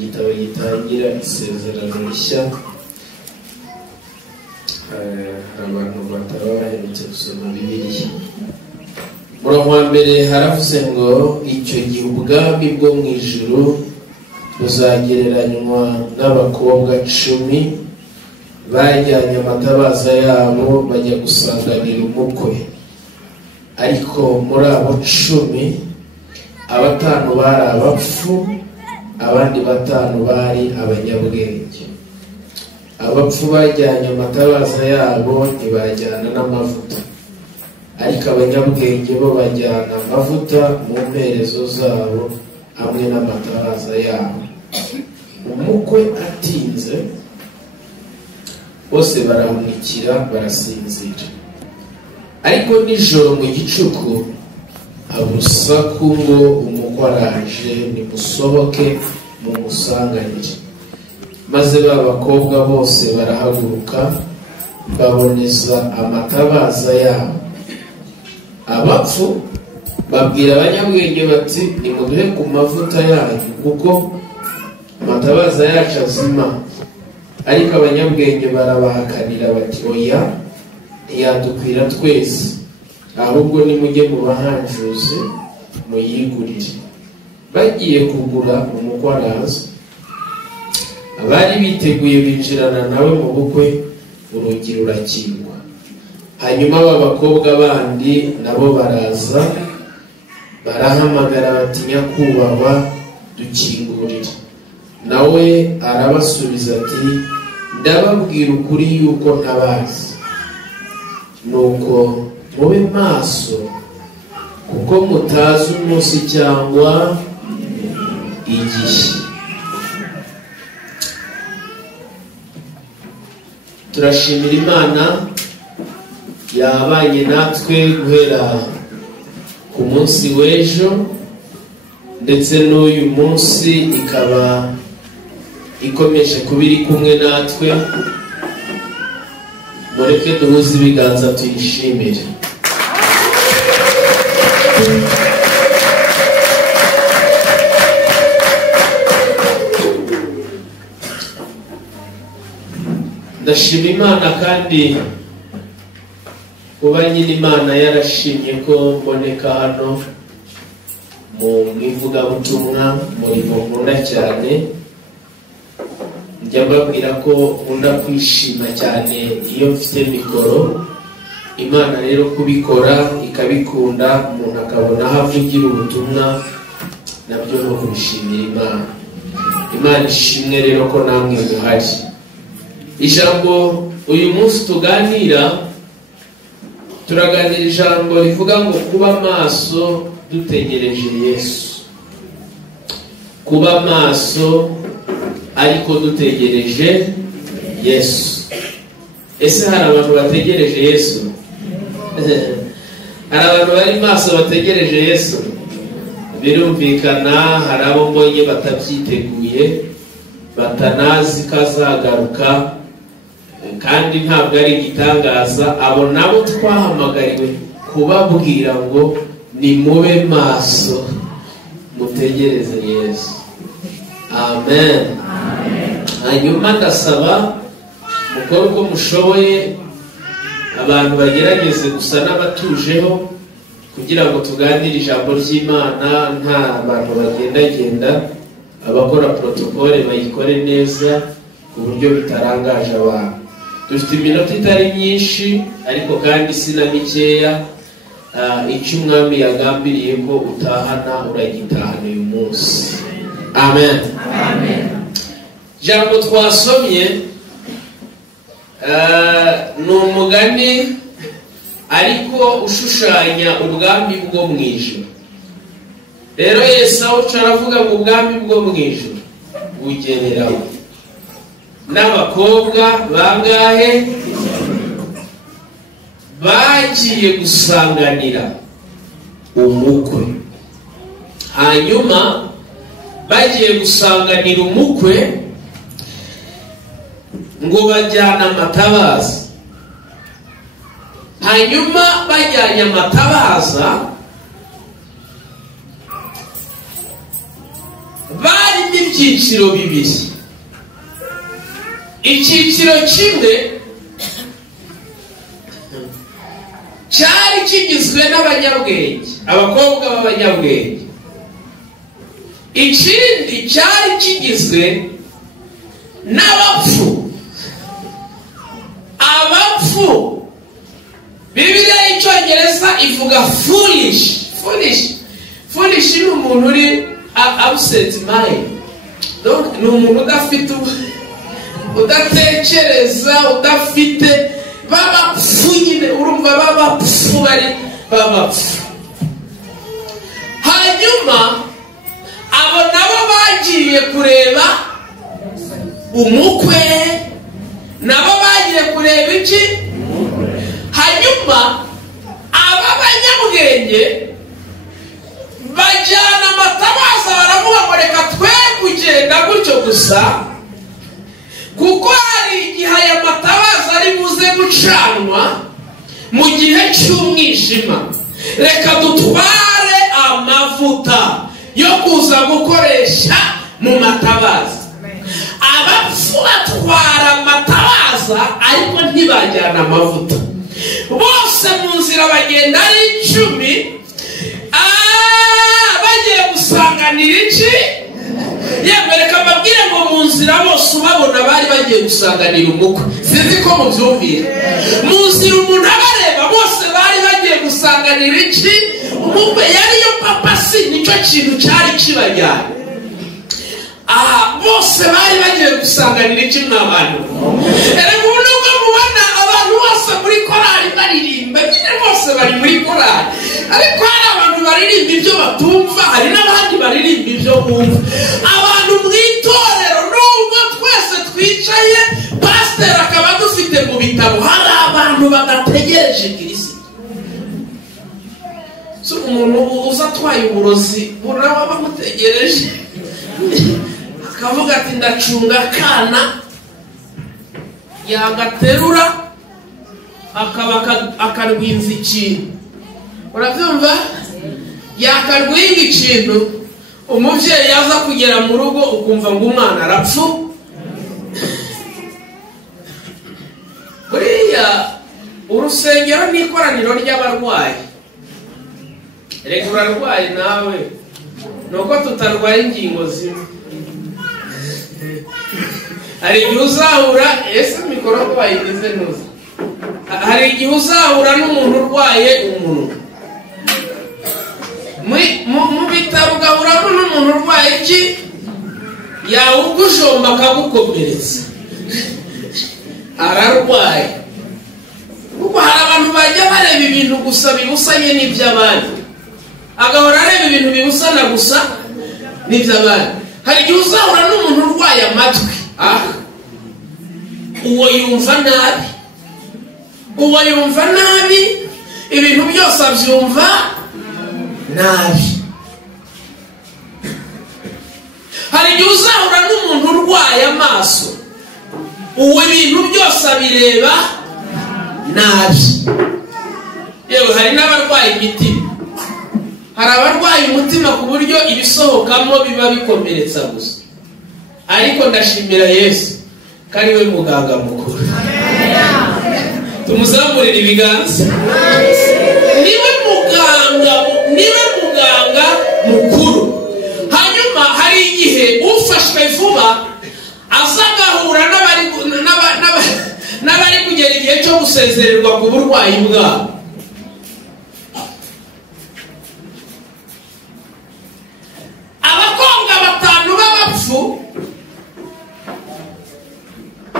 igitabo gitangira isezerano rishya. Abantu bataba baherutse gusoma Bibiliya. Murongo wa mbere haravuze ngo icyo gihe ubwami bwo mu ijuru buzagereranywa n'abakobwa 10 bajyanye amatabaza yabo bajya gusanganira umukwe. Ariko muri abo 10 5 bari abapfu, abandi 5 bari abanyabwenge. Abapfu bajyanye amatabaza yabo ntibajyana n'amavuta, ariko abanyabwenge bo bajyana amavuta mu mperezo zabo hamwe n'amatabaza yabo. Umukwe atinze bose barahunikira barasinzira, ariko nijoro mu gicuku urusaku ngo umukwe araje, nimusohoke mumusanganire. Maze ba bakobwa bose barahaguruka baboneza amatabaza yabo. Abapfu babwira abanyabwenge bati nimuduhe ku mavuta yanyu kuko amatabaza yacu azima. Ariko abanyabwenge barabahakanira bati oya, ntiyadukwira twese, ahubwo nimujye mu bahanjuzi muyigurire. Bagiye kugura umukwe araza, abari biteguye binjirana nawe mu bukwe, urugi rurakingwa. Hanyuma abakobwa bandi nabo baraza barahamagara bati nyakubahwa dukingurire. Nawe arabasubiza ati ndababwira ukuri yuko ntabazi. Nuko mube maso kuko mutazi umunsi cyangwa igihe. Turashimira Imana yabanye natwe guhera ku munsi w'ejo ndetse n'uyu munsi ikaba ikomeje kuba iri kumwe natwe. Mureke duhuze ibiganza tuyishimire. Ndashima Imana kandi kuba nyine Imana yarashimye ko mboneka hano mu ivugabutumwa, murimo nkunda cyane. Njya mbabwira ko nkunda kwishima cyane iyo mfite mikoro. Imana rero kubikora ikabikunda, umuntu akabona aho avugira ubutumwa, nabyo no kubishimira Imana. Imana ishimwe rero ko namwe muhari. Ijambo uyu munsi tuganira, turaganira ijambo rivuga ngo kuba maso dutegereje Yesu. Kuba maso ariko dutegereje Yesu. Ese hari abantu bategereje Yesu? Hari abantu bari maso bategereje Yesu? Birumvikana hari abo mbonye batabyiteguye, batanazi kazagaruka, kandi ntabwo ari igitangaza. Abo nabo twahamagariwe kubabwira ngo nimube maso mutegereze Yesu. Amen. Hanyuma ndasaba mukora uko mushoboye, abantu bagerageze gusa n'abatujeho kugira ngo tuganire ijambo ry'Imana nta bantu bagendagenda. Abakora protokole bayikore neza ku buryo bitarangaje abantu. Dufite iminota itari myinshi ariko kandi sina mikeya. Icyo umwami yagambiriye ko utahana uragitahana uyu munsi. Amen. Amen. Jambo twasomye ni umugani ariko ushushanya ubwami bwo mu ijuru. Rero Yesu aravuga ngo ubwami bwo mu ijuru bugereraho n'abakobwa bangahe bagiye gusanganira umukwe. Hanyuma bagiye gusanganira umukwe ngo bajyana amatabaza. Hanyuma bajyanye amatabaza barimo ibyiciro bibiri. Icyiciro kimwe cyari kigizwe n'abanyabwenge, abakobwa b'abanyabwenge. Ikindi cyari kigizwe n'abapfu. Abapfu, Bibiliya y'Icyongereza ivuga foolish. Foolish ni umuntu uri absent mind. Ni umuntu udafite, udatekereza, udafite, babapfu nyine, urumva babapfu bari babapfu. Hanyuma abo nabo bagiye kureba umukwe, nabo bagiye kureba iki? Hanyuma aba banyabwenge bajyana amatabaza, baravuga ngo reka twe kugenda gutyo gusa, kuko hari igihe aya matabaza ari buze gucanwa mu gihe cy'umwijima. Reka dutware amavuta yo kuza gukoresha mu matabaza. Abapfu batwara amatabaza ariko ntibajyana amavuta. Bose mu nzira bagenda ari 10, bagiye gusanganira iki? Yewe reka mbabwire ngo mu nzira bose ubabona bari bagiye gusanganira umukwe. Sinzi ko mubyumvira. Mu nzira umuntu abareba bose bari bagiye gusanganira iki? Umukwe. Yariyo papa, si nicyo kintu cyari kibajyana. Bose bari bagiye gusanganira iki n'abantu? Erega ubu nubwo mubona abantu bose muri korali baririmba, nyine bose bari muri korali, ariko hari abantu baririmba ibyo batumva, hari n'abandi baririmba ibyo bumva. Abantu mu itorero nubwo twese twicaye, pasiteri akaba dufite mu bitabo, hari abantu badategereje Kristo. So umuntu uza atwaye uburozi buraba bamutegereje, akavuga ati ndacunga akana, yagaterura akaba akarwinza ikintu. Urabyumva? Yakarwinga ikintu, umubyeyi yaza kugera mu rugo ukumva ngo umwana arapfu. Buriya urusengero n'ikoraniro ry'abarwayi. Reka urarwaye nawe, nuko tutarwaye ingingo zimwe. Hari igihe uzahura, ese mikoro ko bayigize ntuzi, hari igihe uzahura n'umuntu urwaye umunwa. Mu bitaro ugahuramo n'umuntu urwaye iki? Yawugujomba akagukomeretsa. Ararwaye. Kuko hari abantu bajya bareba ibintu gusa bibusanye n'iby'abandi, agahora areba ibintu bibusana gusa n'iby'abandi. Hari igihe uzahura n'umuntu urwaye amatwi. Uwo yumva nabi, uwo yumva nabi, ibintu byose abyumva nabi. Hari igihe uzahura n'umuntu urwaye amaso, uwo ibintu byose abireba nabi. Yewe hari n'abarwaye imitima. Hari abarwaye umutima ku buryo ibisohokamo biba bikomeretsa gusa. Ariko ndashimira Yesu ko ari we muganga mukuru. Tumuzamurire ibiganza. Niwe muganga mukuru. Hanyuma hari igihe ufashwe vuba azagahura n'abari kugera igihe cyo gusezererwa ku burwayi bwabo. Abakobwa 5 b'abapfu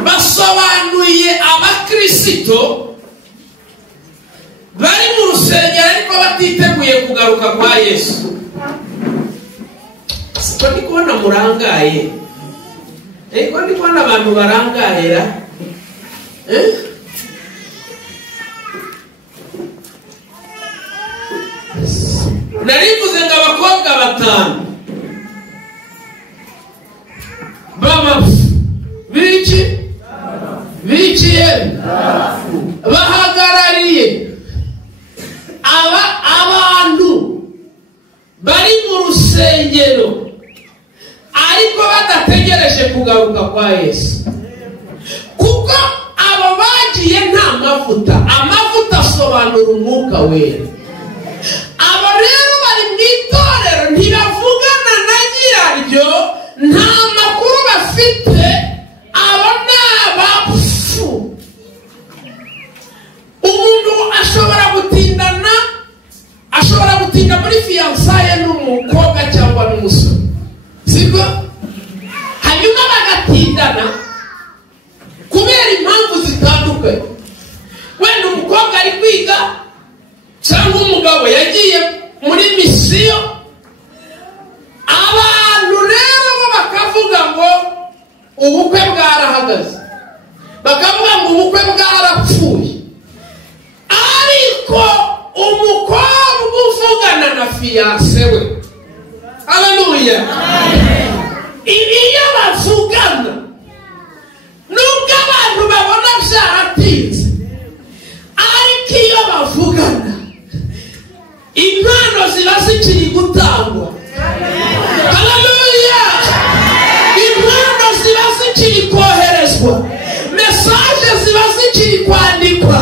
basobanuye abakristo bari mu rusengero ariko batiteguye kugaruka kwa Yesu. Siko ndi kubona murangaye, ariko ndi kubona abantu barangahera. Narivuze ngo abakobwa 5 b'abapfu bikiye bahagarariye abantu bari mu rusengero ariko bisobanura umwuka wera. Abo rero bari mu itorero ntibavugana na nyiraryo, nta makuru bafite, abo ni abapfu. Umuntu ashobora gutinda muri fiyansaye n'umukobwa cyangwa n'umusore, sibyo? Hanyuma bagatindana kubera impamvu zitandukanye. Wenda umukobwa ari kwiga cyangwa umugabo yagiye muri misiyo. Abantu rero bakavuga ngo ubukwe bwarahagaze, bakavuga ngo ubukwe bwarapfuye, ariko umukobwa uvugana na fiyanse we, haleluya, iyo bavugana nubwo abantu babona byaratinze, ariko iyo bavugana impano ziba zikiri gutangwa. Haleluya, impano ziba zikiri koherezwa, mesaje ziba zikiri kwandikwa.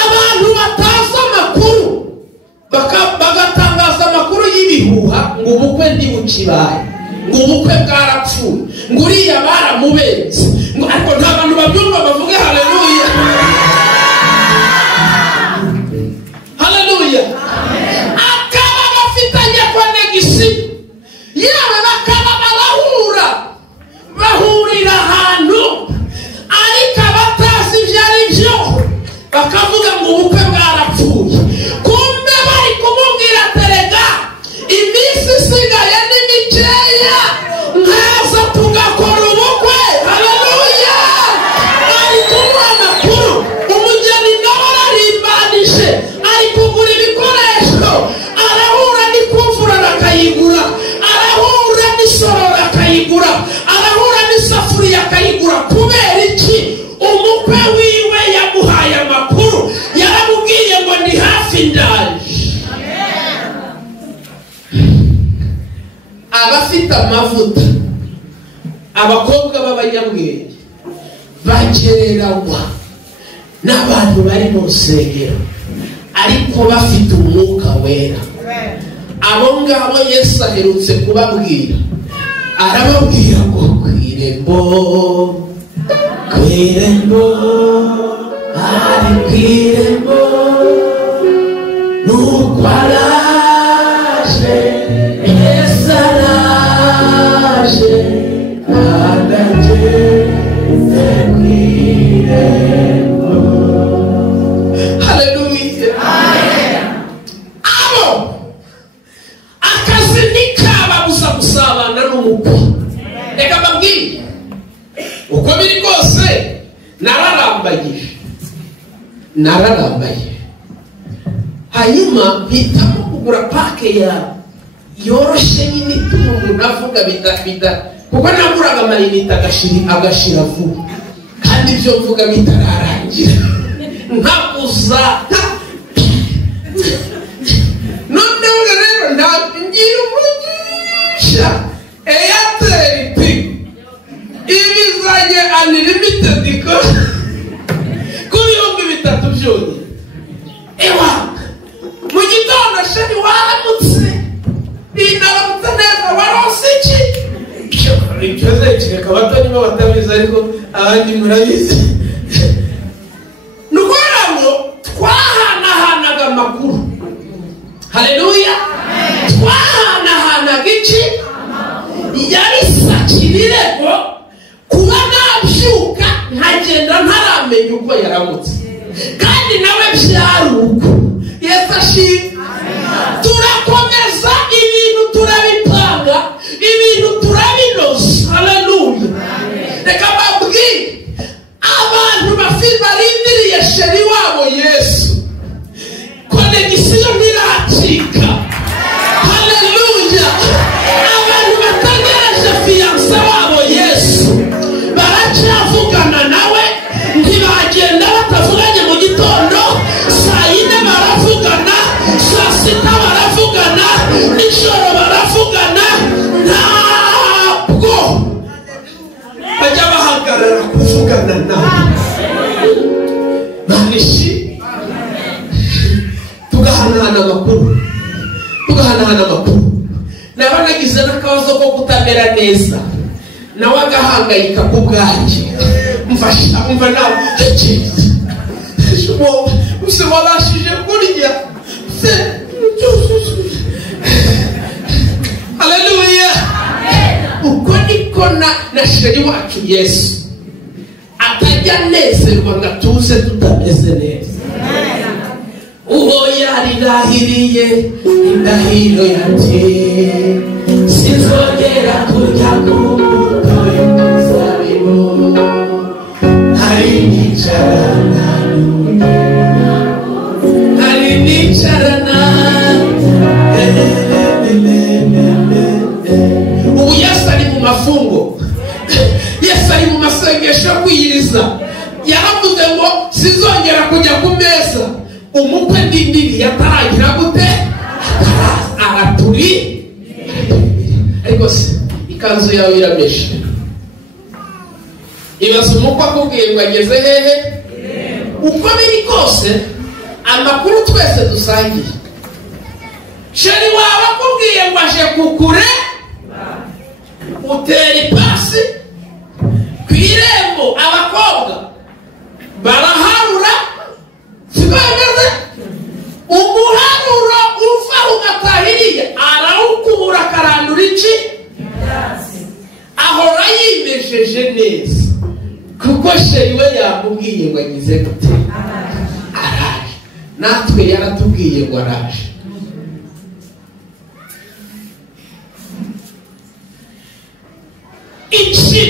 Abantu batazi amakuru bagatangaza amakuru y'ibihuha ngo ubukwe ntibukibaye, ngo ubukwe bwarapfuye, ngo uriya baramubenze, ngo ariko nta bantu babyumva bavuge haleluya. Haleluya. Akaba bafitanye konegisi, yewe bakaba bahurira ahantu, ariko abatazi ibyo ari byo bakavuga ngo ubukwe bwarapfuye. Kumbe bari kumubwira terega iminsi isigaye ni mikeya, nkaza tugakora ubukwe. Haleluya. Ari kumuha amakuru, umugeni nawe ararimbanije, ari kugura ibikoresho, arahura n'ikuvura akayigura, arahura n'isorora akayigura, arahura n'isafuriya akayigura. Kubera iki? Umukwe wiwe yamuhaye amakuru, yaramubwiye ngo ndi hafi ndaje. Abafite amavuta, abakobwa b'abanyabwenge bagereranywa n'abantu bari mu rusengero ariko bafite umwuka wera. Abo ngabo Yesu aherutse kubabwira, arababwira ngo kwirembo ari kwirembo nuko araje, Yesu araje adageze kwirembo. Haleluya. Abo akazi nikababuza gusabana n'umukwe. Reka mbabwire uko biri kose, nararambaye hanyuma mpitamo kugura pake yoroshye nyine ituma umuntu avuga bida, kuko naguraga amayinite agashira vuba, kandi ibyo mvuga bitararangira nkabuza. Noneho rero ngira umugisha Airtel ibizanye unlimited ku bihumbi 3 byonyine. Ewa mu gitondo shari waramutse, inaramutse neza, warose iki? Ibyo zekireka bato niba batabizi, ariko abandi murabizi. Nukora ngo twahanahanaga amakuru. Haleluya. Twahanahanaga iki? Yari sakirirego kuba nabyuka nkagenda ntaramenya uko yaramutse, kandi nawe byari uko. Yesu ashimwe. Turakomeza ibintu turabipanga, ibintu turabinoza. Haleluya. Reka mbabwire abantu barindiriye sheri wabo Yesu, konegisiyo ntiracika. Haleluya. Abantu bategereje fiyansa wabo Yesu baracyavugana nawe, ntibagenda batavuganye mu gitondo, saa yine baravugana, n'amakuru naba nagize n'akabazo ko kutamera neza nawe agahangayika ku bwanjye mfasha umva nawe use wabashije kurya haleluya uko niko na sheri wacu Yesu atajya nezerwa ngo tuze tutameze neza uwo yarirahiriye indahiro yanjye sinzongera kujya ku mbuto y'umuzabibu hari nicarana ubu Yesu ari mu mafungo Yesu ari mu masengesho yo kwiyiriza yaravuze ngo sinzongera kujya ku meza umukwe ndindiri yataragira gute araturi ariko se ikanzu yawe irameshe ibaza umukwe akubwiye ngo ageze hehe uko biri kose amakuru twese dusangiye sheri wawe akubwiye ngo aje kukure utera ipasi ku irembo abakobwa baraharura sibameze umuharuro uva ugatahiriye arawukubura akarandura iki ahora yimesheje neza kuko sheri we yamubwiye ngo agize gute araje natwe yaratubwiye ngo araje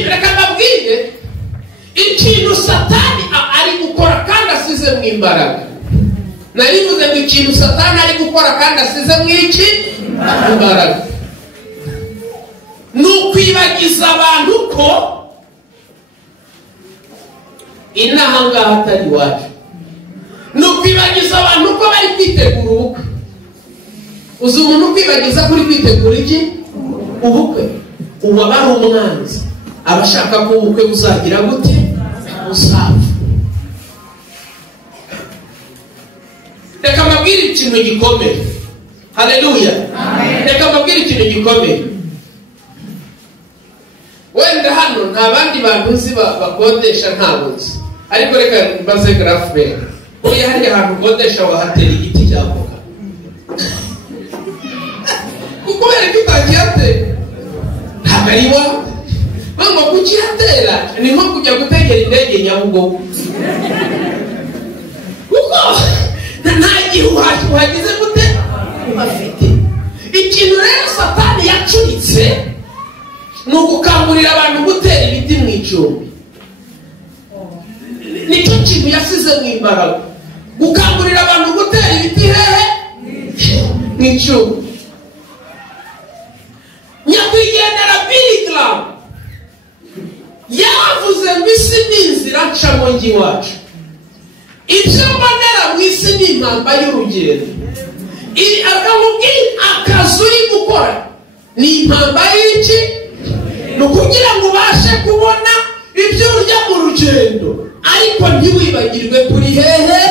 reka mbabwire ikintu satani ari gukora kandi asize mu imbaraga narivuze ngo ikintu satani ari gukora kandi asize mu iki imbaraga ni ukwibagiza abantu ko inaha ngaha atari iwacu ni ukwibagiza abantu ko bari kwitegura ubukwe uzi umuntu ukwibagiza kuri kwitegura iki ubukwe ubu aba ari umwanzi aba ashaka ko ubukwe buzagira gute usapfa reka mbabwire ikintu gikomeye haleluya reka mbabwire ikintu gikomeye wenda hano nta bandi bantu nzi bakodesha ntabwo nzi ariko reka mbaze girafurere oya hari ahantu ukodesha wahatera igiti cy'avoka kubera ko utakihatera ntabwo ari iwawe ngo kukihatera ni nko kujya gutegera indege Nyabugogo kuko nta gihe uhagize gute ubafite ikintu rero satani yacuritse ni ugukangurira abantu gutera ibiti mu icumbi nicyo kintu yasize mu imbaraga gukangurira abantu gutera ibiti hehe mu icumbi nyakwigendera Billy Graham yavuze ngo isi ni inzira ncamo njye iwacu ibyo mbonera mu isi ni impamba y'urugendo akamubwira akazi uri gukora ni impamba y'iki ni ukugira ngo ubashe kubona ibyo urya mu rugendo ariko ntiwibagirwe kuri hehe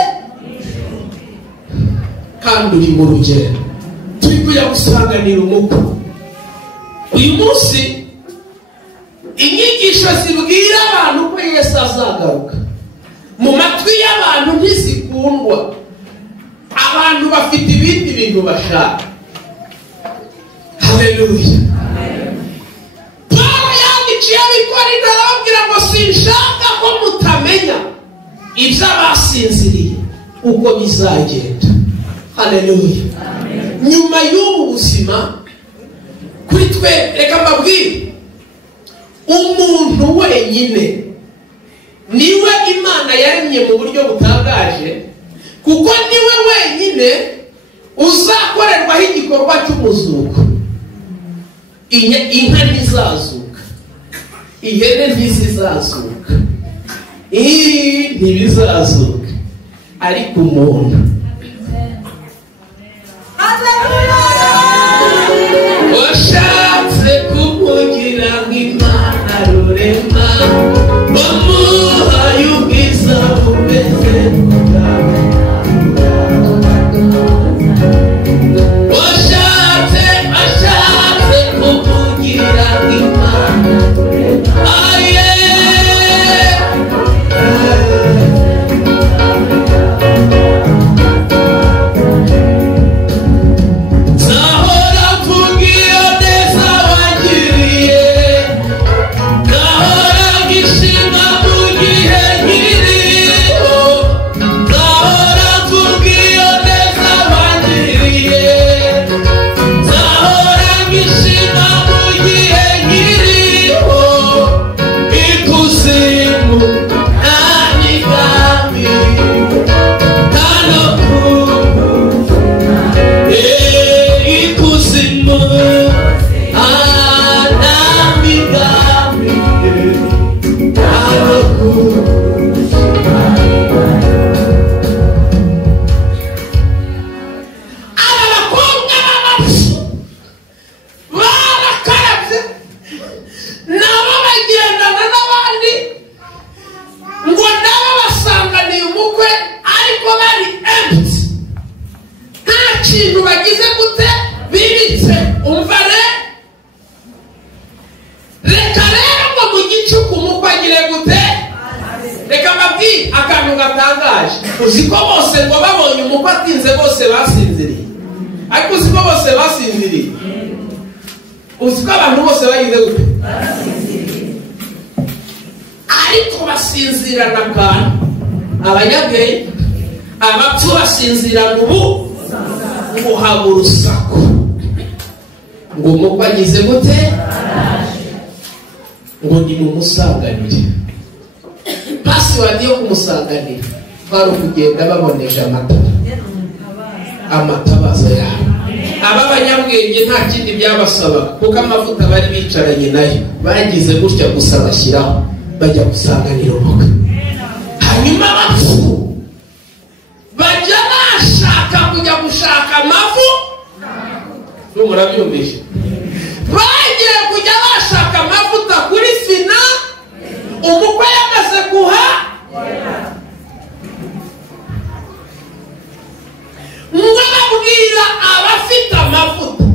kandi uri mu rugendo turi kujya gusanganira umukwe uyu munsi inyigisho zibwira abantu ko Yesu azagaruka mu matwi y'abantu ntizikundwa abantu bafite ibindi bintu bashaka haleluya Pawulo yandikiye Abikorino arababwira ngo sinshaka ko mutamenya ibyo abasinziriye uko bizagenda haleluya nyuma y'ubu buzima kuri twe reka mbabwire umuntu wenyine niwe Imana yaremye mu buryo butangaje kuko niwe wenyine uzakorerwaho igikorwa cy'umuzuko inka ntizazuka ihene ntizizazuka ntibizazuka ariko umuntu washatse kumugira nk'Imana rurema wamuhaye ubwiza bumeze bwawe washatse uziko bose ngo babonye umukwe atinze bose basinziriye, ariko uziko bose basinziriye, uziko abantu bose bagize gute basinziriye, ariko basinzirana kandi abanyabwenge, abapfu basinzirana ngo haba urusaku, ngo umukwe agize gute ngo ni mumusanganire. Pasiwadi yo kumusanganira bari kugenda babonesha amatabazo yabo. Aba banyabwenge nta kindi byabasaba, kuko amavuta bari bicaranye nayo bagize gutya gusa bashyiraho bajya gusanganira umukwe. Hanyuma abapfu bajya bashaka kujya gushaka amavu, murabyumvishe, bagiye kujya bashaka amavuta kuri fina, umukwe yamaze guha, mwababwira abafite amavuta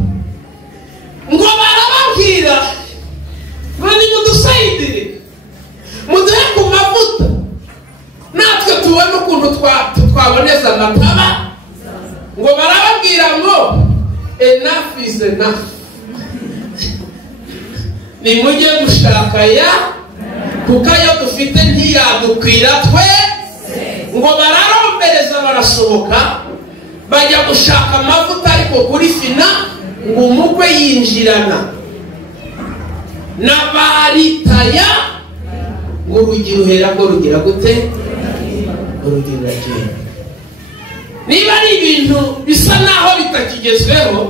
ngo barababwira ngo nimudusayidire muduhe ku mavuta natwe tubone ukuntu twaboneza amataba, ngo barababwira ngo enough is enough, nimujye gushaka ya kuko ayo dufite ntiyadukwira twe. Ngo bararombereza barasohoka bajya gushaka amavuta, ariko kuri fina ngo umukwe yinjirana n'abaritaya, ngo urugi ruhera ko rugira gute, urugi ruragenda. Niba ari ibintu bisa naho bitakigezweho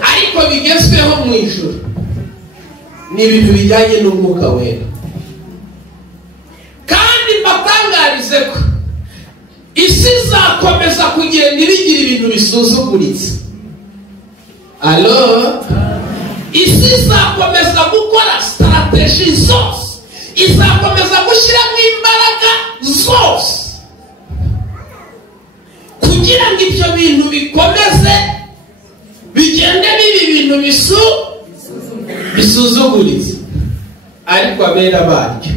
ariko bigezweho mu ijuru, ni ibintu bijyanye n'umwuka wera. Kandi mbatangarize ko isi izakomeza kugenda ibigira ibintu bisuzuguritse. Alo, isi izakomeza gukora strategy zose, izakomeza gushyiramo imbaraga zose kugira ngo ibyo bintu bikomeze bigende biba ibintu bisuzuguritse. Ariko abera baryo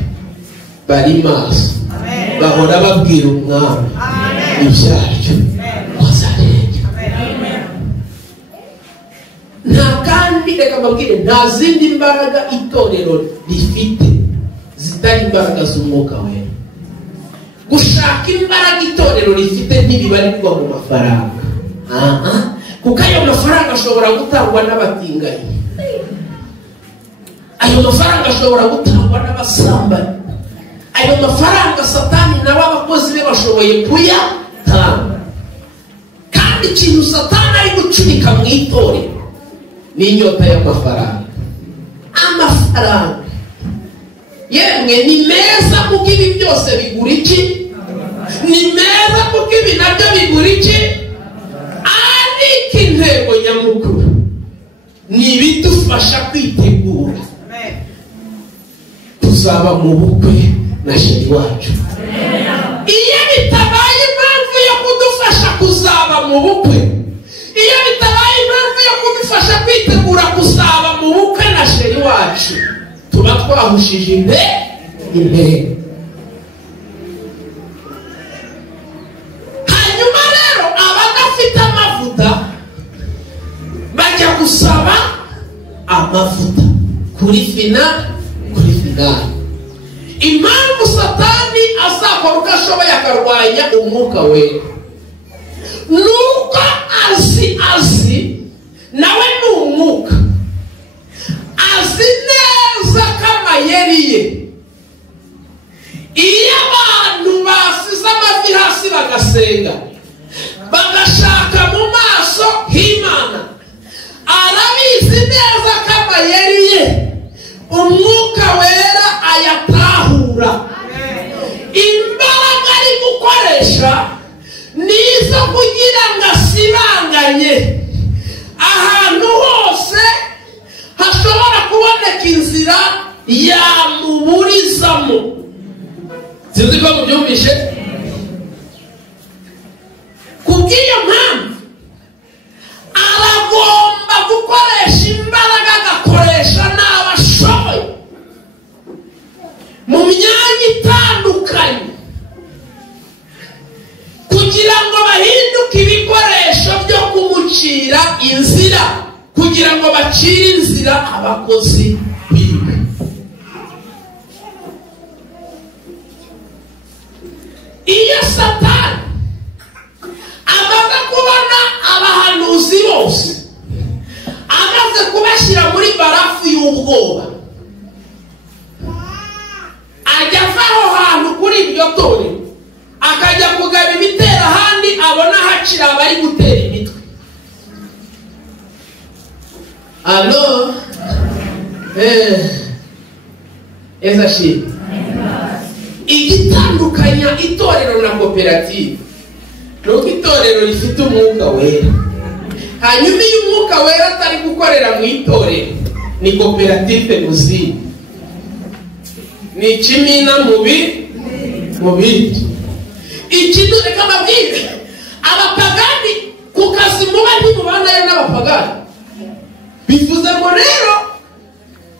bari maso, bahora babwira umwami ibyaryo bazarenge. Nta kandi reka mbabwire, nta zindi mbaraga itorero rifite zitari imbaraga z'umwuka wera. Gushaka imbaraga itorero rifite ntibibarirwa mu mafaranga, kuko ayo mafaranga ashobora gutangwa n'abatinganyi, ayo mafaranga ashobora gutangwa n'abasambanyi, ayo mafaranga Satani nawe abakozi be bashoboye kuyatanga. Kandi ikintu Satani ari gucurika mu itorero ni inyota y'amafaranga. Amafaranga yemwe ni meza kuko ibi byose bigura iki, ni meza kuko ibi nabyo bigura iki, ariko intego nyamukuru ni ibidufasha kwitegura tuzaba mu bukwe na sheri wacu. Iyo bitabaye impamvu yo kudufasha kuzaba mu bukwe, iyo bitabaye impamvu yo kudufasha kwitegura kuzaba mu bukwe na sheri wacu, tuba twahushije imbere. Hanyuma rero abadafite amavuta bajya gusaba amavuta kuri finali. Impamvu Satani azakora uko ashoboye akarwanya umwuka wera, nuko azi nawe ni umwuka, azi neza ko amayeri ye, iyo abantu basize amavi hasi bagasenga bagashaka mu maso h'Imana, arabizi neza ko amayeri ye umwuka wera ayatahura. Imbaraga ari gukoresha nizo kugira ngo asibanganye ahantu hose hashobora kuboneka inzira yamuburizamo. Sinzi ko mubyumvishe. Kubw'iyo mpamvu aragomba gukoresha imbaraga, agakoresha n'abashoboye mu myanya itandukanye inzira kugira ngo bacire inzira abakozi biwe. Iyo Satani amaze kubona abahanuzi bose, amaze kubashyira muri barafu y'ubwoba, ajya ava aho hantu kuri iryo torero akajya kugaba ibitero ahandi abona hacira abari gutera imitwe. Alo, ezashimwe. Igitandukanya itorero na koperative nuko itorero rifite umwuka wera, hanyuma iyo umwuka wera atari gukorera mu itorero ni koperative muzima, ni ikimina mu bindi. Ikintu reka mbabwire, abapagani ku kazi muba ntimubanayo n'abapagani. Bivuze ngo rero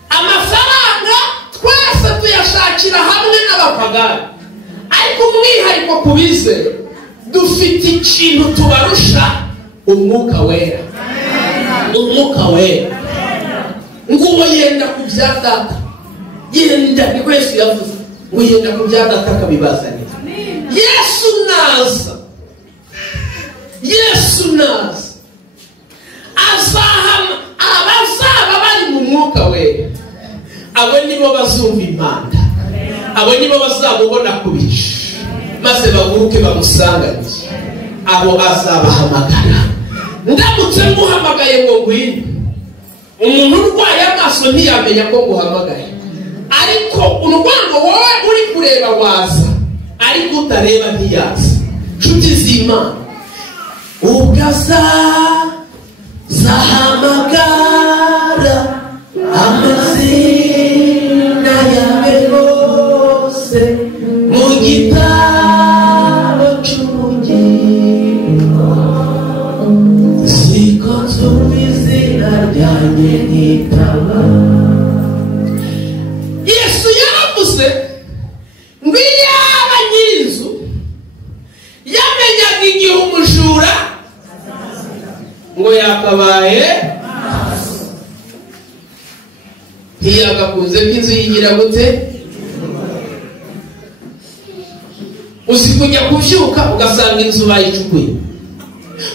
amafaranga twese tuyashakira hamwe n'abapagani, ariko umwihariko kubizera dufite ikintu tubarusha, umwuka wera. Umwuka wera ngo yenda ku bya data, yenda niko Yesu yavuze ngo yenda ku bya data akabibazanira. Yesu naza azahama abazaba bari mu mwuka wera, abo nibo bazumva impanda, abo nibo bazamubona ku bicu maze baguruke bamusanganire. Abo azabahamagara. Ndamutse nguhamagaye ngo ngwino, umuntu urwaye amaso ntiyamenya ko nguhamagaye, ariko urwango wowe uri kureba waza, ariko utareba ntiyaza. Nshuti z'Imana, zahamagara amazina yawe bose mu gitabo cy'ubugingo, siko nsumva izina ryanjye nkitaba. Yesu yaravuze ngo iyaba nyir'inzu yamenyaga igihe umujura ngo yakabaye ntiyagakunze ko inzu yigira gute. Uzi kujya kubyuka ugasanga inzu bayicukuye,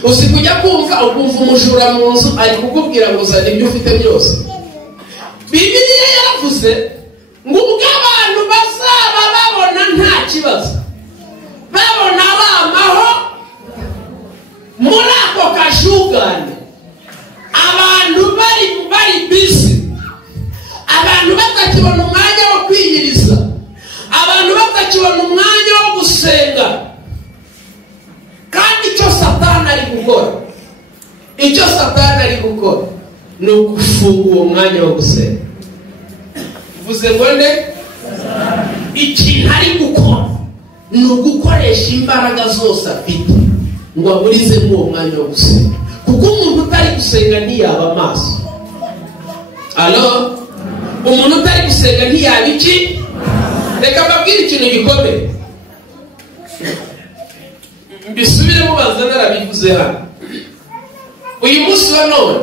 uzi kujya kumva ukumva umujura mu nzu ari kukubwira ngo uzane ibyo ufite byose. Bibiliya yaravuze ngo ubwo abantu bazaba babona nta kibazo, babona bamaho muri ako kajugane, abantu bari busy, abantu batakibona umwanya wo kwiyiriza, abantu batakibona umwanya wo gusenga. Kandi icyo Satani ari gukora ni ugufunga uwo mwanya wo gusenga. Bivuze ngo nde? Ikintu ari gukora ni ugukoresha imbaraga zose afite ngo aburize uwo mwanya wo gusenga, kuko umuntu utari gusenga ntiyaba amaso. Alo, umuntu utari gusenga ntiyaba iki? Reka mbabwire ikintu gikomeye, mbisubire mubanza narabivuze hano. Uyu munsi wa none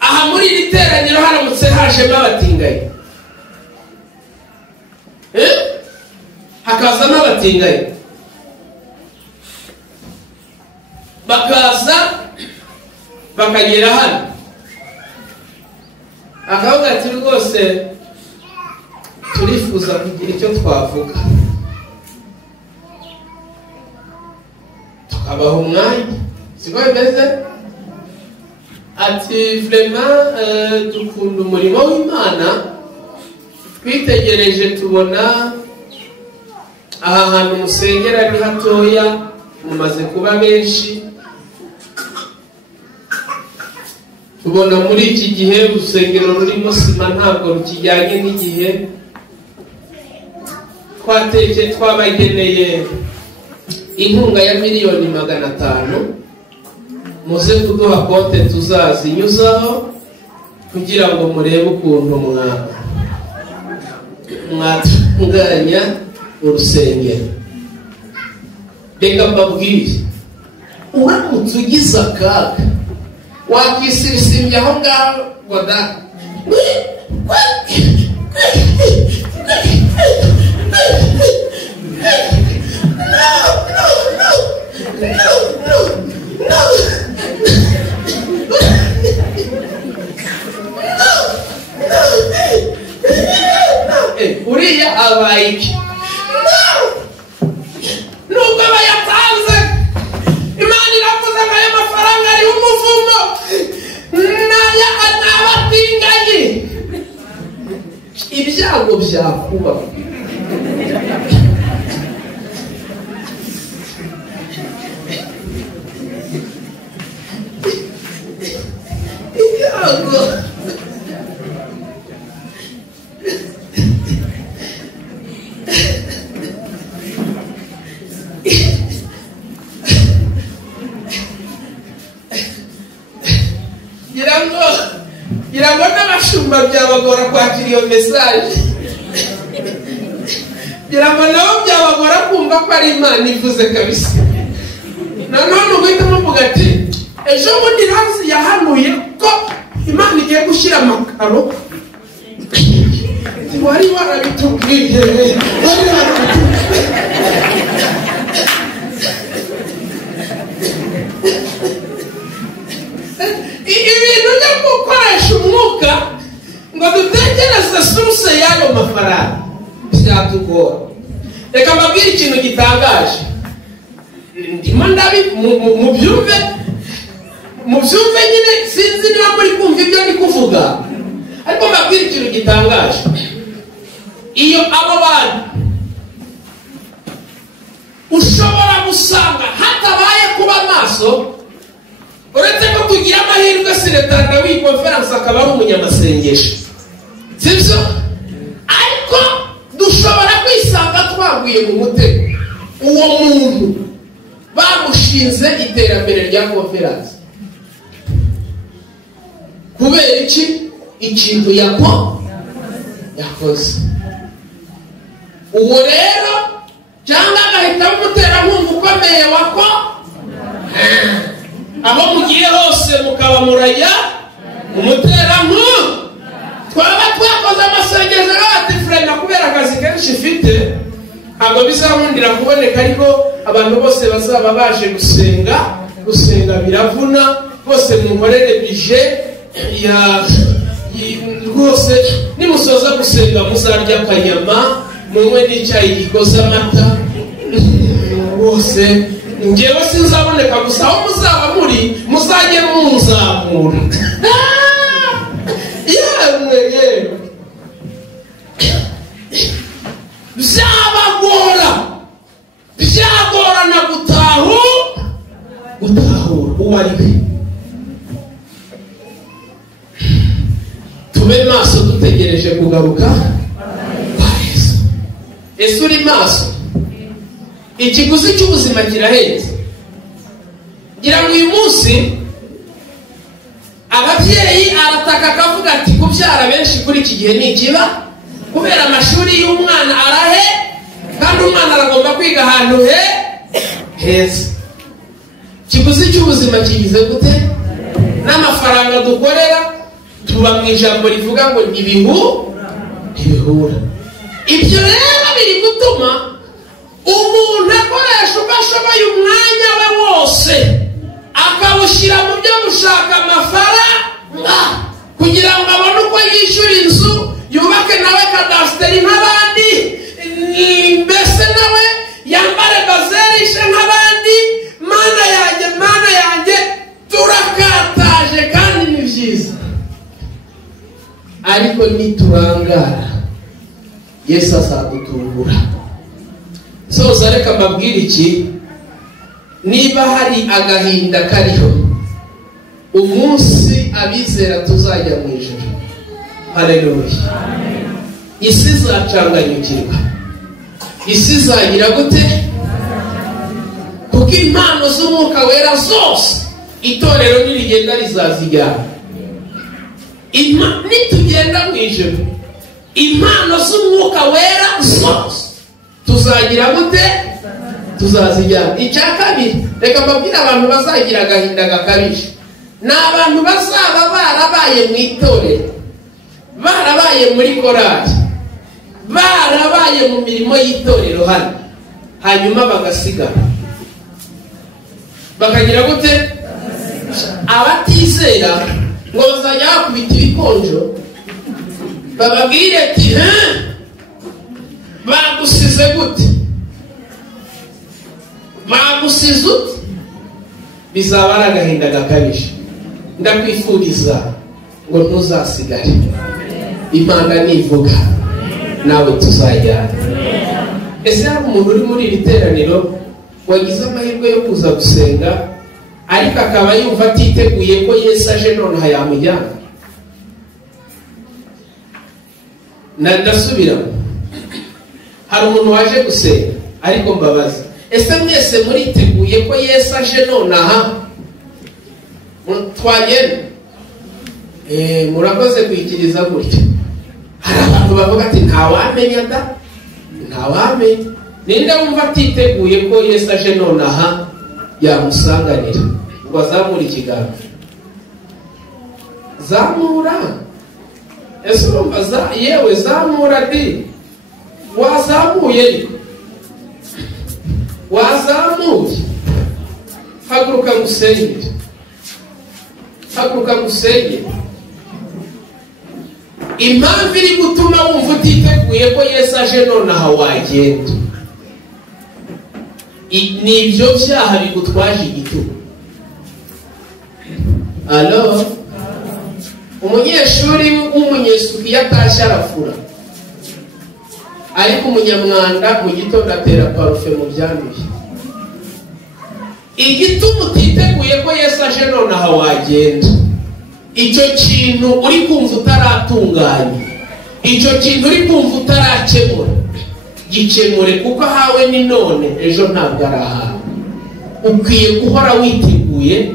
aha muri iri teraniro haramutse hajemo abatingaye, hakazamo abatingaye, bakaza bakagera hano akavuga ati rwose turifuza kugira icyo twavuga, tukabaha umwanya. Siko bimeze? Ati vraiment dukunda umurimo w'Imana, twitegereje tubona aha hantu musengera ni hatoya, mumaze kuba benshi, tubona muri iki gihe urusengero rurimo sima ntabwo rukijyanye n'igihe. Twabageneye inkunga ya miliyoni 500, muze kuduha konte tuzazinyuzaho kugira ngo murebe ukuntu mwatunganya urusengero. Reka mbabwire, uramutse ugize akaga wakisirisimbye aho ngaho ngo da uriya abaye iki nubwo bayatanze Imana iravuze ngo ayo mafaranga ari umuvumo naya anabatinganye ibyago byakuba ibyago Irango n'abashumba byabagora kwakira iyo message. Irango nabo byabagora kumva ko ari Imana ivuze kabisa. Nanone ubwo muvuga ati ejo bundi hanze yahanuye ko Imana igiye gushyira amakaro. Wari warabitubwiye. Ibintu byo gukoresha umwuka ngo dutekereze source y'ayo mafaranga byatugora. Reka mbabwire ikintu gitangaje. Ndimo mubyumve nyine sinzi niba muri kumva ibyo ndi kuvuga, ariko mbabwire ikintu gitangaje. Iyo abo bantu ushobora gusanga hatabaye kuba maso, uretse ko tugira amahirwe siretanga w'iyi conference akaba ari umunyamasengesho, sibyo? Ariko dushobora kwisanga twaguye mu mutego. Uwo muntu bamushinze iterambere rya conference kubera iki? Ikintu yakoze. Uwo rero cyangwa agahita bamutera nkumva ukomeye wako, aho mugiye hose mukaba muraya umutera twaba twakoze amasengesho n'abati frema kubera akazi kenshi ifite ntabwo bizamundira kuboneka, ariko abantu bose bazaba baje gusenga biravuna. Bose munkorere bije ya rwose, nimusoza gusenga muzarya akanyama munywe n'icyayi gikoze amata. Bose ngewe sinzaboneka gusa aho muzaba muri muzajye munzamura. Yewe byagorana gutahura uwo ari we. Tube maso dutegereje kugaruka kwa Yesu. Ese uri maso? Ikiguzi cy'ubuzima kirahenze. Ngira ngo uyu munsi ababyeyi arataka akavuga ati kubyara benshi kuri iki gihe ni ikiba, kubera amashuri y'umwana arahe, kandi umwana aragomba kwiga ahantu heza. Ikiguzi cy'ubuzima kigize gute? N'amafaranga dukorera tuba mu ijambo rivuga ngo ntibihura. Ibyo rero biri gutuma umuntu akoresha uko ashoboye umwanya we wose akawushyira mu byo gushaka amafaranga kugira ngo abone uko yishyura inzu, yubake nawe kadasiteri nk'abandi, mbese nawe yambare bazerishe nk'abandi. Mana yanjye turakataje kandi ni byiza, ariko niturangara Yesu azadutungura. Soza reka mbabwire iki, niba hari agahinda kariho umunsi abizera tuzajya mu ijuru. Haleluya. Isi izacanganyukirwa, isi izagira gute? Kuko impano z'umwuka wera zose itorero nirigenda rizazijyana. Nitugenda mu ijuru, impano z'umwuka wera zose tuzagira gute? tuzazijyana. Icya kabiri, reka mbabwire abantu bazagira agahinda gakabije, ni abantu bazaba barabaye mu itorero, barabaye muri korali, barabaye mu mirimo y'itorero hano, hanyuma bagasigara. Bakagira gute? Abatizera ngo bazajya bakubita ibikonjo, bababwire ati bagusize gute, bagusize ute? Bizaba ari agahinda gakabije. Ndakwifuriza ngo ntuzasigare. Imana nivuga nawe tuzajyana. Ese hari umuntu uri muri iri teraniro wagize amahirwe yo kuza gusenga ariko akaba yumva atiteguye ko Yesu aje none yamujyana? Ndasubiramo, hari umuntu waje gusenga ariko mbabaza, ese mwese muriteguye ko Yesu aje none twagenda? Murakoze kwikiriza gutya. Hari abantu bavuga ati ntawamenya da, ntawamenya. Ninde wumva atiteguye ko Yesu aje none yamusanganira? Ngo azamura ikiganza. Zamura. Ese urumva yewe zamura di. Wazamuye ariko. Wazamuye. Haguruka musengere. Haguruka musengere. Impamvu iri gutuma wumva utiteguye ko Yesu aje none wagenda, ni ibyo byaha bigutwaje igitugu. Alo, umunyeshuri w'umunyesuku yatashye arafura, ariko umunyamwanda mu gitondo atera parufe mu byanduye. Igituma utiteguye ko Yesu aje none wagenda, icyo kintu uri kumva utaratunganya, icyo kintu uri kumva utarakemura, gikemure, kuko hawe ni none, ejo ntabwo ari ahawe. Ukwiye guhora witeguye,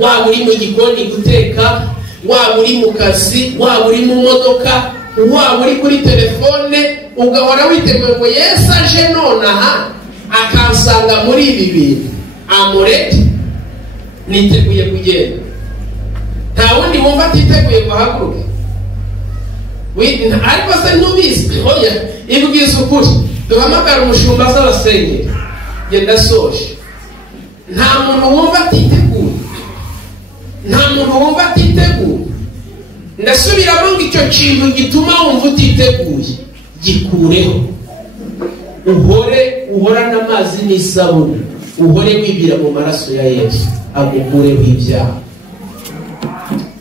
waba uri mu gikoni guteka, waba uri mu kazi, waba uri mu modoka, waba uri kuri telefone, ugahora witeguye ngo Yesu aje none akansanga muri ibi bintu, amureke, niteguye kugenda. Nta wundi wumva atiteguye guhaguruka. Ariko se ntubizi? Oya, ibwiza ukuri. Duhamagara umushumba z'abasengeri. Genda soje. Nta muntu wumva atiteguye. Nta muntu wumva atiteguye. Ndasubiramo ngo icyo kintu gituma wumva utiteguye gikureho. Uhorana amazi n'isabune. Uhore wibira mu maraso ya Yesu, agukureho ibyaha.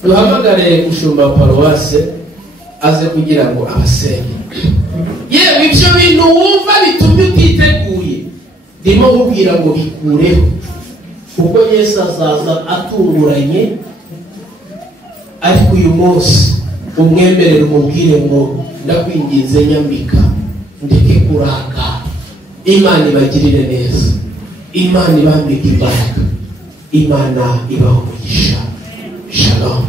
Duhamagare umushumba paruwase aze kugira ngo abasenge. Yewe ibyo bintu wumva bitumye utiteguye, ndimo kubwira ngo bikureho, kuko Yesu azaza atunguranye. Ariko uyu munsi umwemerere, umubwire ngo ndakwinginze nyambika, ndeke kuraka. Imana ibagirire neza, Imana ibambike imbaraga, Imana ibaho umugisha. Shalom.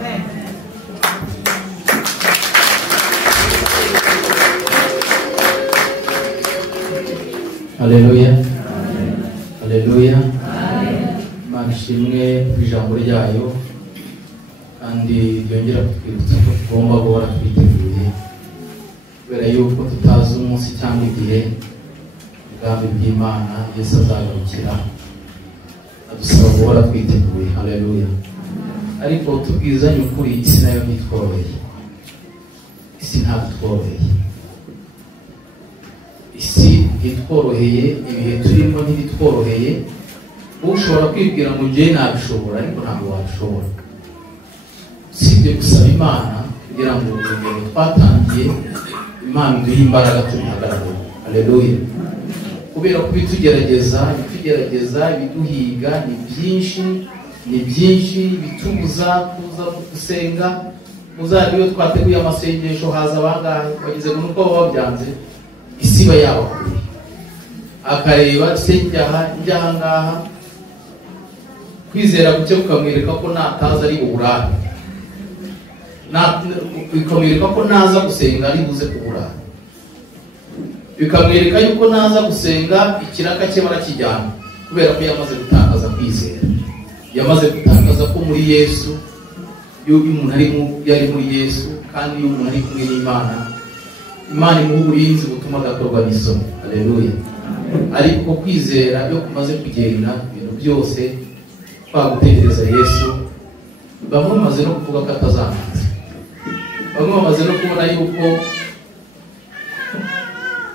Amen. Haleluya. Haleluya. Imana ishimwe ku ijambo ryayo, kandi ryongera kutwibutsa ko tugomba guhora twiteguye, kubera yuko tutazi umunsi cyangwa igihe ubwami bw'Imana Yesu azagarukira. Adusaba guhora twiteguye. Haleluya. Ariko tubwizanye ukuri, isi nayo ntitworoheye. Isi ntabwo tworoheye. Isi ntitworoheye, ibihe turimo ntibitworoheye. Ushobora kwibwira ngo njye nabishobora, ariko ntabwo wabishobora. Usibye gusaba Imana kugira ngo urugendo twatangiye Imana iduhe imbaraga tubihagarare. Haleluya. Kubera ko bitugerageza biduhiga ni byinshi bitubuza kuza gusenga. Muzari iyo twateguye amasengesho haza abangahe bagize ngo nuko baba babyanze, isiba yabo akareba se njyaha ngaha, kwizera guke kukamwereka ko nataza ari uburare, bikamwereka ko naza gusenga ari buze kuburara. bikamwereka yuko naza gusenga ikiraka cye barakijyana, kubera ko yamaze gutakaza kwizera, yamaze gutakaza ko muri Yesu, iyo umuntu yari muri Yesu, kandi iyo umuntu ari kumwe n'Imana, Imana imuha uburinzi butuma adakorwa n'isoni. Haleluya. Ariko kwizera iyo kumaze kugenda ibintu byose twagutegereza Yesu, bamwe bamaze no kuvuga ko atazananza, bamwe bamaze no kubona yuko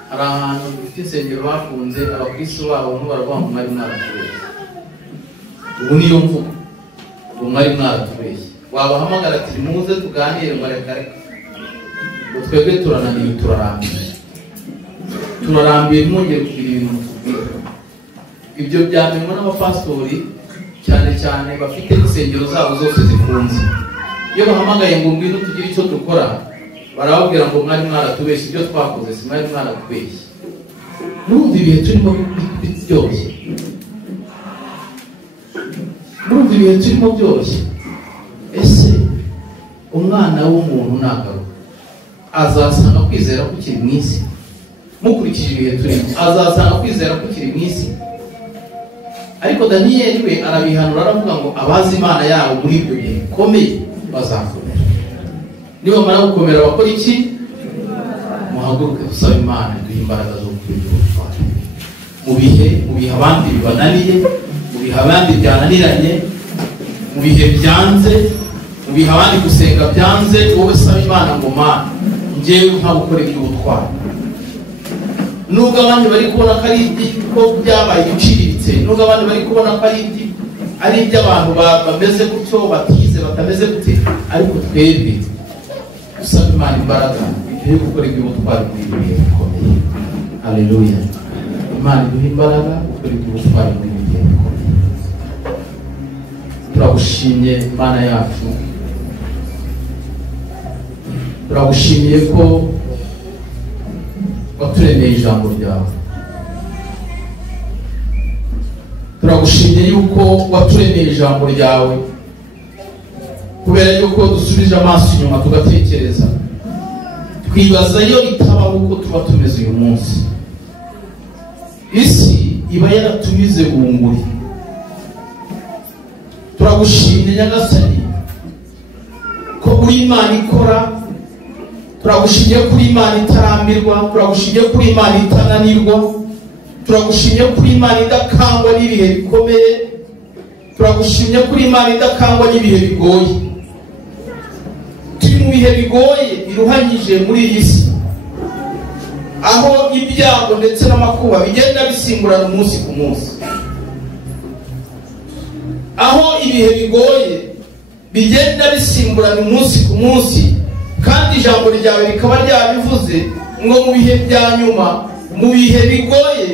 hari ahantu bifite insengero bafunze abakristo babo bamwe baravuga ngo mwari mwaratubeshye. Ubu niyo mvugo, ngo mwari mwaratubeshye. Wabahamagara ati muze tuganire, ngo reka reka, ngo twebwe turananiwe, turarambiye mwongere kugira ibintu mutubwira. Ibyo byamenywa n'abapastori cyane cyane bafite insengero zabo zose zifunze. Iyo bahamagaye ngo ngwino tugire icyo dukora, barababwira ngo mwari mwaratubeshye, ibyo twakoze si mwari mwaratubeshye. Murumva ibihe turimo byoroshye, murumva ibihe turimo byoroshye. Ese umwana w'umuntu nagaruka azasanga kwizera kukiri mu isi? Mukurikije ibihe turimo, azasanga kwizera kukiri mu isi? Ariko Daniyeli we arabihanura, aravuga ngo abazi Imana yabo muri ibyo bihe bikomeye bazakomera. Nibamara gukomera bakora iki? Muhaguruke dusaba Imana iduhe imbaraga zo kwiyubaka mu bihe abandi bibananiye, mu bihe abandi byananiranye, mu bihe byanze, mu bihe abandi gusenga byanze, wowe saba Imana ngo Mana njyewe nta gukora iby'ubutwari. Nubwo abandi bari kubona ko ari ko byabaye biciriritse, nubwo abandi bari kubona ko ari iby'abantu bameze gutyo, batize, batameze gute, ariko twebwe dusaba Imana imbaraga iduhe gukora iby'ubutwari muri ibi bihe bikomeye. Haleluya. Imana iduhe imbaraga gukora iby'ubutwari muri ibi bihe bikomeye. Turagushimye Imana yacu, turagushimiye ko waturemeye ijambo ryawe. Turagushimiye yuko waturemeye ijambo ryawe, kubera yuko dusubije amaso inyuma tugatekereza, twibaza iyo ritabaho uko tuba tumeze uyu munsi. Isi iba yaratumize bunguri. Turagushimye Nyagasani ko uri Imana ikora, turagushimye kuri Imana itarambirwa, turagushimye kuri Imana itananirwa, turagushimye kuri Imana idakangwa n'ibihe bikomeye, turagushimye kuri Imana idakangwa n'ibihe bigoye. Turi mu bihe bigoye biruhanyije muri iyi si, aho ibyago ndetse n'amakuba bigenda bisimburana umunsi ku munsi, aho ibihe bigoye bigenda bisimburana umunsi ku munsi, kandi ijambo ryawe rikaba ryabivuze ngo mu bihe bya nyuma, mu bihe bigoye,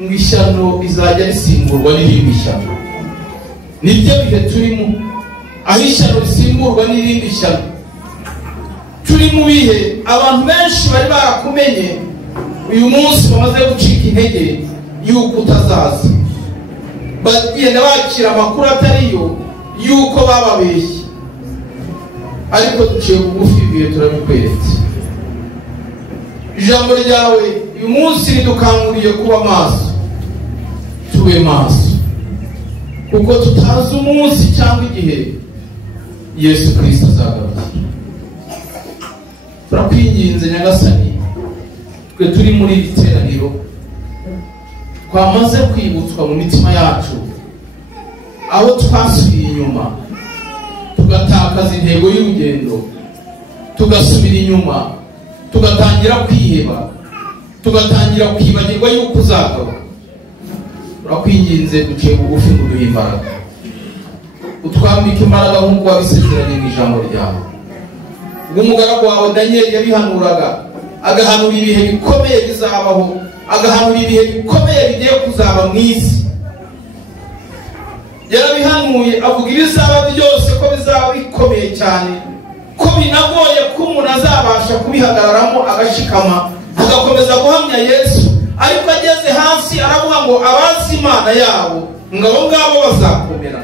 ngo ishyano rizajya risimburwa n'irindi shyano. Nibyo bihe turimo, aho ishyano risimburwa n'irindi shyano. Turi mu bihe abantu benshi bari barakumenye, uyu munsi bamaze gucika intege yuko utazaza, bagenda bakira amakuru atariyo yuko bababeshye. Ariko duciye bugufi ibihe turabikweretse. Ijambo ryawe uyu munsi ridukanguriye kuba maso. Tube maso, kuko tutazi umunsi cyangwa igihe Yesu Kristo azagarukira. Turakwinginze Nyagasani, twe turi muri iri teraniro, twamaze kwibutswa mu mitima yacu aho twasubiye inyuma, tugatakaza intego y'urugendo, tugasubira inyuma, tugatangira kwiheba, tugatangira kwibagirwa yuko uzagaruka. Turakwinginze duciye bugufi ngo uduhe imbaraga, utwambike imbaraga nk'uko wabisezeranye mu ijambo ryawe. Ubwo umugaragu wawe Daniyeli yabihanuraga, agahanura ibihe bikomeye bizabaho, agahanura ibihe bikomeye bigiye kuzaba mu isi. Yarabihanuye avuga ibizaba byose ko bizaba bikomeye cyane, ko binagoye ko umuntu azabasha kubihagararamo agashikama agakomeza guhamya Yesu. Ariko ageze hasi aravuga ngo abazi Imana yabo ngo abo ngabo bazakomera.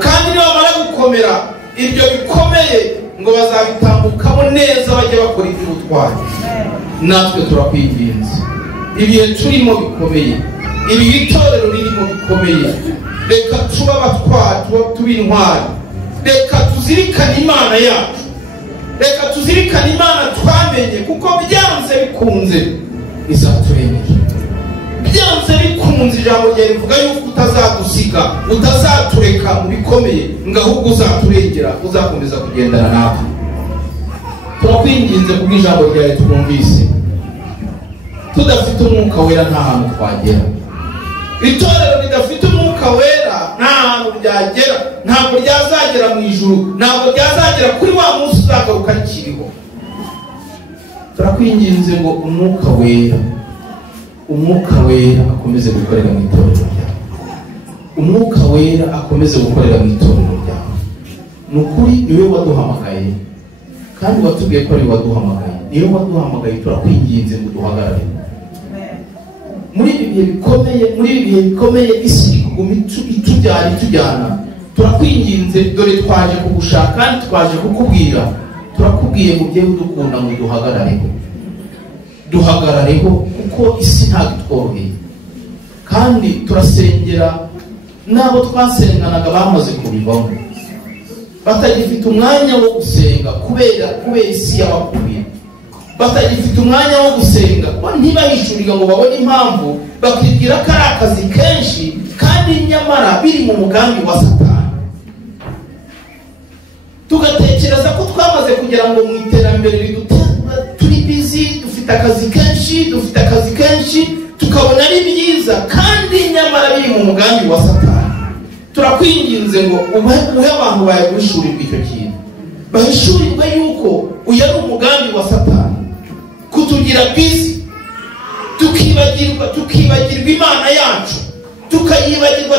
Kandi nibamara gukomera, ibyo bikomeye ngo bazabitambukamo neza bajye bakora iby'ubutwari. Natwe turakwinginze ibihe turimo bikomeye, ibi itorero ririmo bikomeye, reka tuba abatwari, tuba intwari. Reka tuzirikane Imana yacu, reka tuzirikane Imana twamenye, kuko byanze bikunze izaturengera. Byanze bikunze ijambo ryawe rivuga yuko utazadusiga, utazatureka mu bikomeye, ngo ahubwo uzaturengera, uzakomeza kugendana natwe. Turakwinginze kubwo ijambo ryawe twumvise. Tudafite umwuka wera nta hantu twagera. Itorero ridafite umwuka wera nta hantu ryagera, ntabwo ryazagera mu ijuru, ntabwo ryazagera kuri wa munsi uzagaruka rikiriho. Turakwinginze ngo umwuka wera akomeze gukorera mu itorero ryawe. Umwuka wera akomeze gukorera mu itorero ryawe. Ni ukuri niwe waduhamagaye, kandi watubwiye ko ari waduhamagaye. Niwe waduhamagaye, turakwinginze ngo duhagarare muri ibi bihe bikomeye, isi iri kuguma itujyana. Turakwinginze, dore twaje kugushaka kandi twaje kukubwira. Turakubwiye mu byewe udukunda ngo duhagarareho, kuko isi ntabwo itworoheye. Kandi turasengera n'abo twasenganaga bamaze kubivamo, batagifite umwanya wo gusenga kubera isi yabakubiye. Batagifite umwanya wo gusenga, ntibahishurira ngo babone impamvu, bakibwira ko ari akazi kenshi, kandi nyamara biri mu mugambi wa Satani. Tugatekereza ko twamaze kugira ngo mu iterambere turi busy, dufite akazi kenshi, tukabona ari byiza, kandi nyamara biri mu mugambi wa Satani. Turakwinginze ngo uhe abantu bawe guhishurirwa icyo kintu, bahishurirwe yuko uyu ari umugambi wa Satani, kutugira busy, tukibagirwa Imana yacu, tukayibagirwa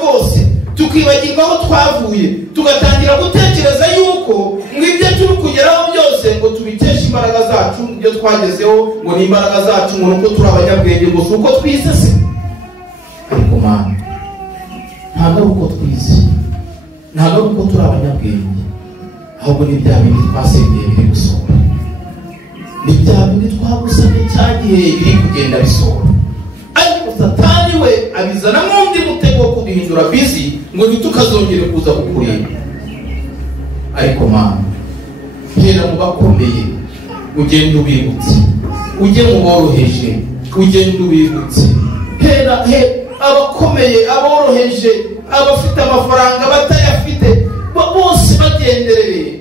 rwose, tukibagirwa aho twavuye, tugatangira gutekereza yuko ngo ibyo turi kugeraho byose ngo tubikeshe imbaraga zacu, ibyo twagezeho ngo ni imbaraga zacu, ngo nuko turi abanyabwenge, ngo si uko twize se. Ariko Mana, ntabwo ari uko twize, ntabwo ari uko turi abanyabwenge, ahubwo ni bya bindi twasengeye biri gusohora, ni bya bindi twagusabye cya gihe biri kugenda bisohora. Ariko Satani we abizana nk'undi mutego wo kuduhindura busy, ngo ntitukazongere kuza kukureba. Ariko Mana, hera mu bakomeye ugende ubibutse, ujye mu boroheje ugende ubibutse. Hera abakomeye, aboroheje, abafite amafaranga, batayafite, bose bagendereye,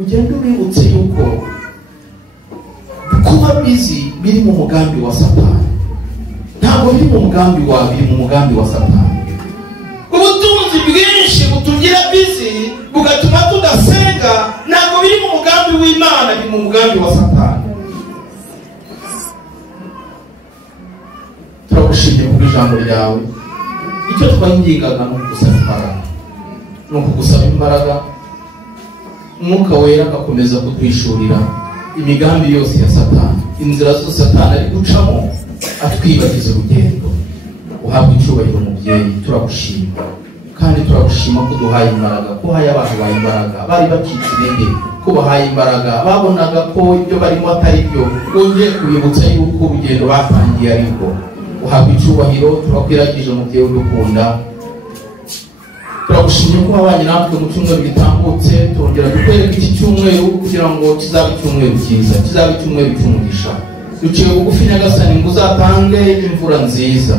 ugende ubibutse yuko kuba busy biri mu mugambi wa Satani. Ntabwo biri mu mugambi wawe, biri mu mugambi wa Satani. Ubutunzi bwinshi butugira busy bugatuma tudasenga, ntabwo biri mu mugambi w'Imana, biri mu mugambi wa Satani. Turagushimira ku ijambo ryawe. Icyo twingingaga ni ukugusaba imbaraga, umwuka wera agakomeza kutwishurira imigambi yose ya Satani, inzira zose Satani ari gucamo atwibagiza urugendo. Uhabwe icyubahiro mubyeyi, turagushima kandi turagushima ko duhaye imbaraga, ko haye abantu bahaye imbaraga, bari bacitse intege, ko bahaye imbaraga, babonaga ko ibyo barimo atari byo, wongeye kubibutsa yuko urugendo batangiye ariko. Uhabwe icyubahiro, turakwiragije mubyeyi udukunda. Turagushimye ko wabanye natwe mu cyumweru gitambutse, tongera dukwereka iki cyumweru kugira ngo kizabe icyumweru cyiza, kizabe icyumweru cy'umugisha. Duciye bugufi Nyagasani ngo uzatange imvura nziza,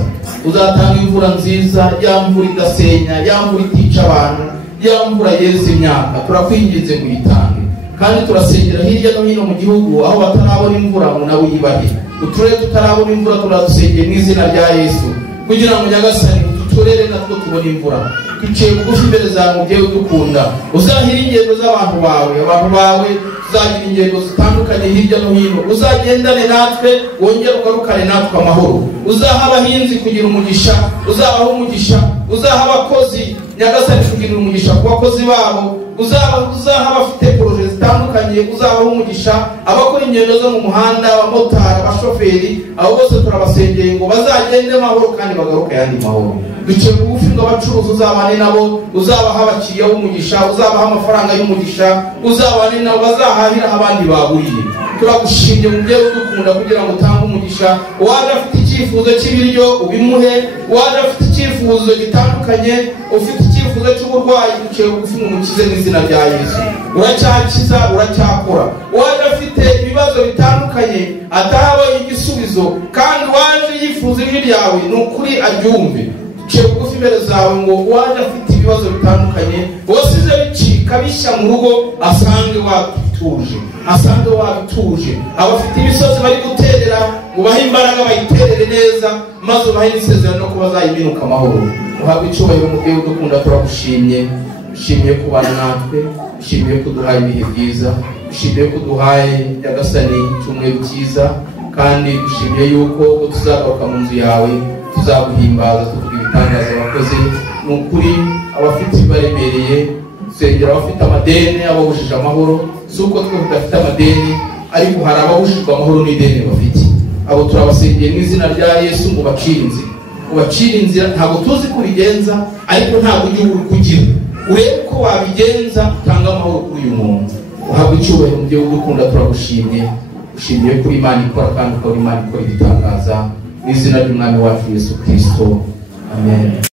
uzatanga imvura nziza, ya mvura idasenya, ya mvura itica abantu, ya mvura yeza imyaka. Turakwinginze ngo uyitange, kandi turasengera hirya no hino mu gihugu aho batarabona imvura ngo nawe uyibahe. Uturere tutarabona imvura turasengeye mu izina rya Yesu, kugira ngo Nyagasani uturere natwo tubone imvura. Duciye bugufi imbere zawe mubyeyi udukunda, uzahira ingendo z'abantu bawe, abantu bawe uzagira ingendo zitandukanye hirya no hino, uzagendane natwe, wongere ugarukane natwe amahoro. Uzaha abahinzi kugira umugisha, uzabaha umugisha, uzaha abakozi Nyagasani kugira umugisha ku bakozi babo, uzaha abafite poroje zitandukanye uzabaho umugisha, abakora ingendo zo mu muhanda, abamotari, abashoferi, abo bose turabasengeye ngo bazagende mahoro kandi bagaruke yandi mahoro. Duciye bugufi ngo abacuruzi uzabane nabo, uzabaha abakiriya b'umugisha, uzabaha amafaranga y'umugisha, uzabane nabo bazahahira abandi baburiye. Turagushimye mubyeyi udukunda kugira ngo utange umugisha. Waje afite icyifuzo cy'ibiryo ubimuhe, waje afite icyifuzo gitandukanye, ufite icyifuzo cy'uburwayi, duciye bugufi mu mukize n'izina rya Yesu. Uracyakiza, uracyakora. Waje afite ibibazo bitandukanye atahabonye igisubizo, kandi waje yifuza ijwi ryawe, ni ukuri aryumve. Duciye bugufi imbere zawe ngo waje afite ibibazo bitandukanye, wasize bicika bishya mu rugo, asange watuje, asange watuje. Abafite imisozi bari guterera, ubahe imbaraga bayiterere neza, maze ubahe n'isezerano no kuba bazayiminuka amahoro. Uhabwe icyubahiro mubyeyi udukunda, turagushimye. Ushimiye kubana natwe, ushimiye kuduhaye ibihe byiza, ushimiye kuduhaye nyagasani icyumweru cyiza, kandi ushimiye yuko tuzagaruka mu nzu yawe tuzaguhimbaza tuvuga ibitangaza wakoze. Ni ukuri abafite ibibaremereye, sengera abafite amadeni, ababujije amahoro. Si uko twe tudafite amadeni, ariko hari ababujijwe amahoro n'ideni bafite. Abo turabasengeye mu izina rya Yesu ngo bacire inzira, ubacire inzira. Ntabwo tuzi ko ubigenza, ariko ntabwo ujya uri kugira, urebe ko wabigenza, utanga amahoro kuri uyu muntu. Uhabwe icyubahiro mubyeyi udukunda, turagushimye. Ushimiye kuri Imana ikora, kandi ukora Imana ikora ibitangaza, mu izina ry'umwami wacu Yesu Kristo, amen.